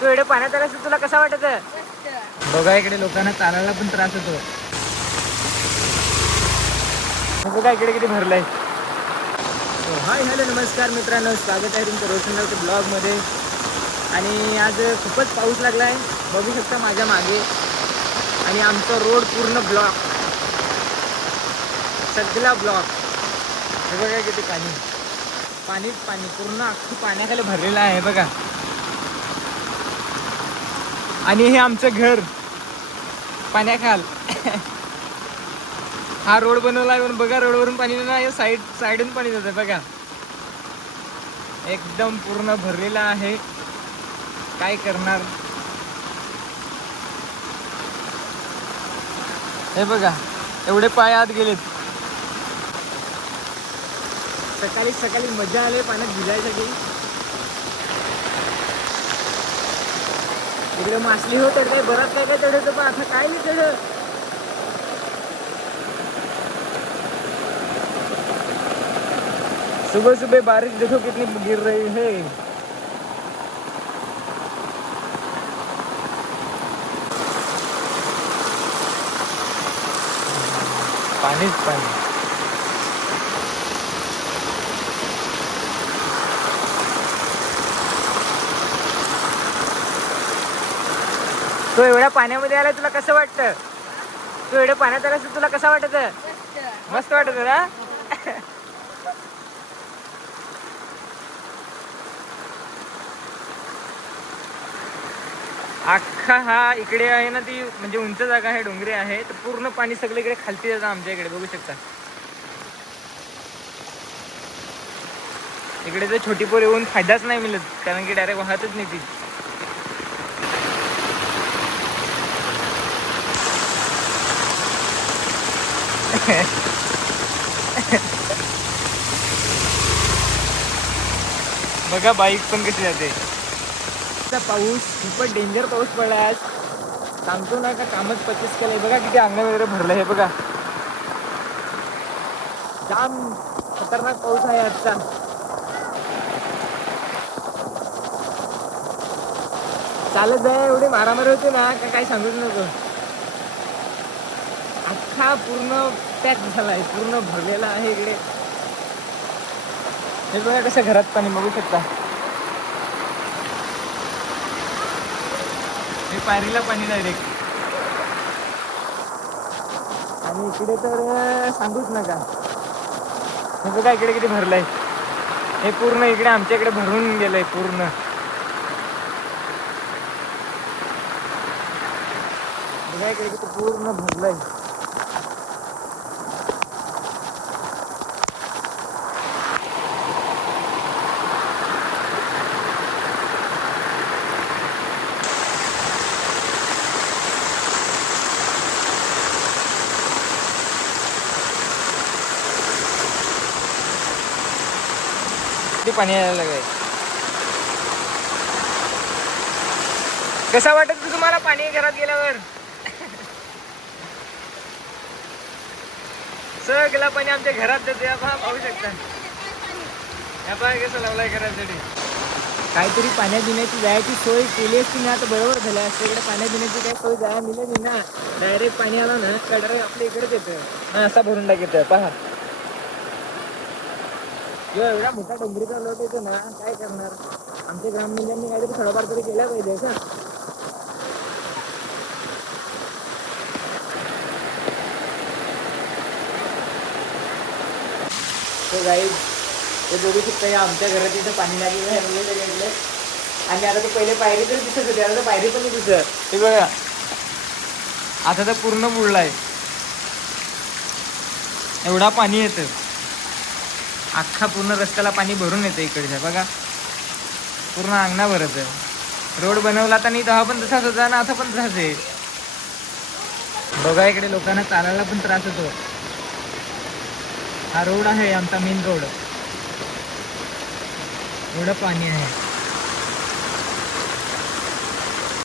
तू एवढे पाण्यात आलास तुला कसं वाटत? बघा इकडे लोकांना चालायला पण त्रास होतो. बघा इकडे किती भरलंय. हाय हॅलो नमस्कार मित्रांनो, स्वागत आहे तुमचं रोशनरावच्या ब्लॉगमध्ये. आणि आज खूपच पाऊस लागला आहे, बघू शकता माझ्या मागे. आणि आमचा रोड पूर्ण ब्लॉक, सगळा ब्लॉक. हे बघा किती पाणी, पाणीच पाणी, पूर्ण अख्खी पाण्याखाली भरलेलं आहे बघा. आणि हे आमचं घर पाण्याखाल. हा रोड बनवला आहे बघा, रोडवरून पाणी नाही, साईडून पाणी जातं बघा. एकदम पूर्ण भरलेला आहे, काय करणार. हे बघा एवढे पाय आत गेलेत. सकाळी सकाळी मजा आली पाण्यात भिजायसाठी. इकडे मासली हो तर काय बराच काय काय चढवतं, पण आता काय नाही चढ. सुबह सुबह बारिश देखो कितनी गिर रही है. पानीच पाणी. तू एवढ्या पाण्यामध्ये आला, तुला कसं वाटतं? तू एवढ्या पाण्यात आला तुला कसं वाटत? मस्त वाटत ना. अख्खा हा इकडे आहे ना, ती म्हणजे उंच जागा आहे, डोंगरी आहे, तर पूर्ण पाणी सगळीकडे खालती जातं आमच्या इकडे, बघू शकता. इकडे तर छोटी पोर येऊन फायदाच नाही मिळत, कारण की डायरेक्ट वाहतच नाही ती. बघा बाईक पण कशी जाते. पाऊस खूपच डेंजर पाऊस पडला आज, सांगतो ना का कामच 25 केलंय. बघा किती अंगण वगैरे भरलं, हे बघा जाम खतरनाक पाऊस आहे आजचा. चालत जाय एवढी मारामारी होते ना का काय सांगूच नको. अख्खा पूर्ण पॅक झालाय, पूर्ण भरलेला आहे इकडे. हे बघा कसं घरात पाणी, बघू शकता. हे पायरीला पाणी डायरेक्ट. आणि इकडे तर सांगूच नका. हे बघा इकडे किती भरलंय. हे पूर्ण इकडे आमच्या इकडे भरून गेलंय पूर्ण. बघा इकडे किती पूर्ण भरलंय. किती पाणी यायला लागलंय. कसा वाटत तुम्हाला पाणी घरात गेल्यावर? सगळं पाणी आमच्या घरात जाते. आपण पाहू शकता, आपण कसं लावलाय घरासाठी. काहीतरी पाण्या पिण्याची जायची सोय केली असती ना तर बरोबर झालं असतं. इकडे पाण्या पिण्याची काही सोय जायला मिळाली ना, डायरेक्ट पाणी आलं ना का डायरेक्ट आपल्या इकडेच येतं, असा भरून टाकायचं. पहा एवढा मोठा डोंगरीचा लोट येतो ना, काय करणार. आमच्या ग्रामपंचायतनी काहीतरी थोडंफार तरी केल्या पाहिजे का. तो गाईड ते बघू शकता, या आमच्या घरात इथं पाणी लागलेलं आहे. आणि आता ते पहिले पायरी तर दिसत होते, आता तर पायरी पण नाही दिसत. हे बघा आता तर पूर्ण बुडलाय, एवढा पाणी येतं. अख्खा पूर्ण रस्त्याला पाणी भरून येतं इकडच्या. बघा पूर्ण अंगणा भरत. रोड बनवला तर नाही तेव्हा पण तसाच होता ना, आता पण तसाच आहे. बघा इकडे लोकांना चालायला पण त्रास होतो. हा रोड आहे आमचा मेन रोड, एवढं पाणी आहे.